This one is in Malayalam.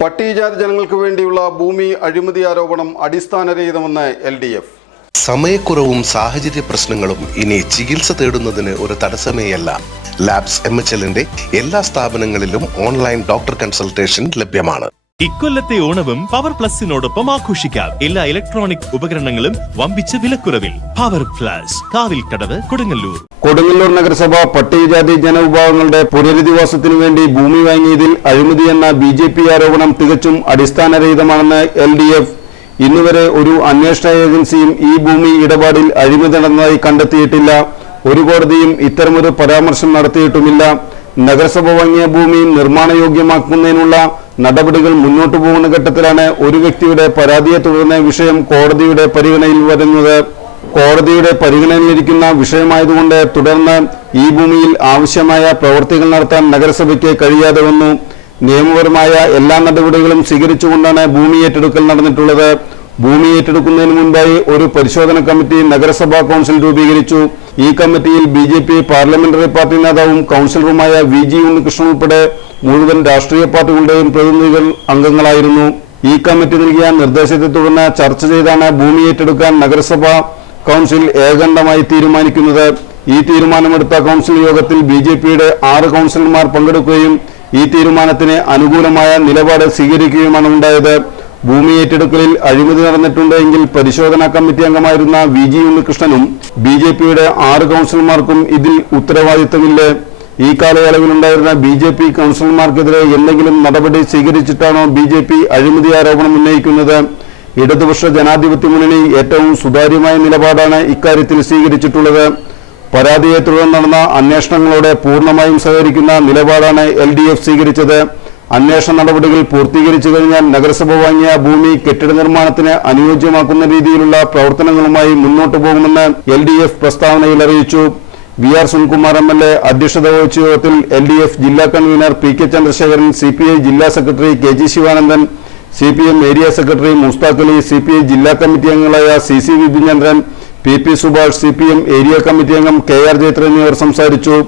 പട്ടികജാതി ജനങ്ങൾക്ക് വേണ്ടിയുള്ള ഭൂമി അഴിമതി ആരോപണം അടിസ്ഥാനരഹിതമെന്ന് എൽ ഡി എഫ്. സമയക്കുറവും സാഹചര്യ പ്രശ്നങ്ങളും ഇനി ചികിത്സ തേടുന്നതിന് ഒരു തടസ്സമേയല്ല. ലാബ്സ് എം എച്ച് എല്ലാ സ്ഥാപനങ്ങളിലും ഓൺലൈൻ ഡോക്ടർ കൺസൾട്ടേഷൻ ലഭ്യമാണ്. ഇക്കൊല്ലത്തെ ഓണവും പവർ പ്ലസിനോടൊപ്പം ആഘോഷിക്കാം. എല്ലാ ഇലക്ട്രോണിക് ഉപകരണങ്ങളും വമ്പിച്ച വിലക്കുറവിൽ. പവർ പ്ലസ് കാവിൽ കടവ് കൊടുങ്ങല്ലൂർ. കൊടുങ്ങല്ലൂർ നഗരസഭ പട്ടികജാതി ജനവിഭാഗങ്ങളുടെ പുനരധിവാസത്തിനു വേണ്ടി ഭൂമി വാങ്ങിയതിൽ അഴിമതി എന്ന ബി ജെ പി ആരോപണം തികച്ചും അടിസ്ഥാനരഹിതമാണെന്ന് എൽ ഡി എഫ്. ഇന്നുവരെ ഒരു അന്വേഷണ ഏജൻസിയും ഈ ഭൂമി ഇടപാടിൽ അഴിമതി നടന്നതായി കണ്ടെത്തിയിട്ടില്ല. ഒരു കോടതിയും ഇത്തരമൊരു പരാമർശം നടത്തിയിട്ടുമില്ല. നഗരസഭ വാങ്ങിയ ഭൂമി നിർമ്മാണയോഗ്യമാക്കുന്നതിനുള്ള നടപടികൾ മുന്നോട്ടു പോകുന്ന ഘട്ടത്തിലാണ് ഒരു വ്യക്തിയുടെ പരാതിയെ തുടർന്ന് വിഷയം കോടതിയുടെ പരിഗണനയിൽ വരുന്നത്. കോടതിയുടെ പരിഗണനയിലിരിക്കുന്ന വിഷയമായതുകൊണ്ട് തുടർന്ന് ഈ ഭൂമിയിൽ ആവശ്യമായ പ്രവൃത്തികൾ നടത്താൻ നഗരസഭയ്ക്ക് കഴിയാതെ വന്നു. നിയമപരമായ എല്ലാ നടപടികളും സ്വീകരിച്ചുകൊണ്ടാണ് ഭൂമി ഏറ്റെടുക്കൽ നടന്നിട്ടുള്ളത്. ഭൂമി ഏറ്റെടുക്കുന്നതിന് മുൻപായി ഒരു പരിശോധന കമ്മിറ്റി നഗരസഭാ കൗൺസിൽ രൂപീകരിച്ചു. ഈ കമ്മിറ്റിയിൽ ബി പാർലമെന്ററി പാർട്ടി നേതാവും കൗൺസിലറുമായ വി ജി ഉണ്ണികൃഷ്ണൻ ഉൾപ്പെടെ മുഴുവൻ രാഷ്ട്രീയ പാർട്ടികളുടെയും പ്രതിനിധികൾ അംഗങ്ങളായിരുന്നു. ഈ കമ്മിറ്റി നൽകിയ നിർദ്ദേശത്തെ തുടർന്ന് ചർച്ച ചെയ്താണ് ഭൂമി ഏറ്റെടുക്കാൻ നഗരസഭ കൗൺസിൽ ഏകണ്ഠമായി തീരുമാനിക്കുന്നത്. ഈ തീരുമാനമെടുത്ത കൗൺസിൽ യോഗത്തിൽ ബി ജെ പിയുടെ ആറ് കൗൺസിലർമാർ പങ്കെടുക്കുകയും ഈ തീരുമാനത്തിന് അനുകൂലമായ നിലപാട് സ്വീകരിക്കുകയുമാണ് ഉണ്ടായത്. ഭൂമി ഏറ്റെടുക്കലിൽ അഴിമതി നടന്നിട്ടുണ്ട് എങ്കിൽ പരിശോധനാ കമ്മിറ്റി അംഗമായിരുന്ന വി ജി ഉണ്ണികൃഷ്ണനും ബി ജെ പിയുടെ ആറ് കൗൺസിലർമാർക്കും ഇതിൽ ഉത്തരവാദിത്തമില്ല? ഈ കാലയളവിലുണ്ടായിരുന്ന ബി ജെ പി കൗൺസിലർമാർക്കെതിരെ എന്തെങ്കിലും നടപടി സ്വീകരിച്ചിട്ടാണോ ബി ജെ പി അഴിമതി ആരോപണം ഉന്നയിക്കുന്നത്? ഇടതുപക്ഷ ജനാധിപത്യ മുന്നണി ഏറ്റവും സുതാര്യമായ നിലപാടാണ് ഇക്കാര്യത്തിൽ സ്വീകരിച്ചിട്ടുള്ളത്. പരാതിയെ തുടർന്ന് നടന്ന അന്വേഷണങ്ങളോട് പൂർണമായും സഹകരിക്കുന്ന നിലപാടാണ് എൽ ഡി എഫ് സ്വീകരിച്ചത്. അന്വേഷണ നടപടികൾ പൂർത്തീകരിച്ചു കഴിഞ്ഞാൽ നഗരസഭ വാങ്ങിയ ഭൂമി കെട്ടിട നിർമ്മാണത്തിന് അനുയോജ്യമാക്കുന്ന രീതിയിലുള്ള പ്രവർത്തനങ്ങളുമായി മുന്നോട്ടു പോകുമെന്ന് എൽ പ്രസ്താവനയിൽ അറിയിച്ചു. V R Sunilkumar M L A അധ്യക്ഷത വഹിച്ച യോഗത്തിൽ എൽ ഡി എഫ് ജില്ലാ convener P K Chandrasekharan C P I ജില്ലാ secretary K G Sivanandan C P M area secretary Mustaq Ali C P I ജില്ലാ കമ്മിറ്റി അംഗങ്ങളായ C C V P Chandran P P Subhash C P M area committee അംഗം കെ ആർ ജയത്ര എന്നിവർ സംസാരിച്ചു.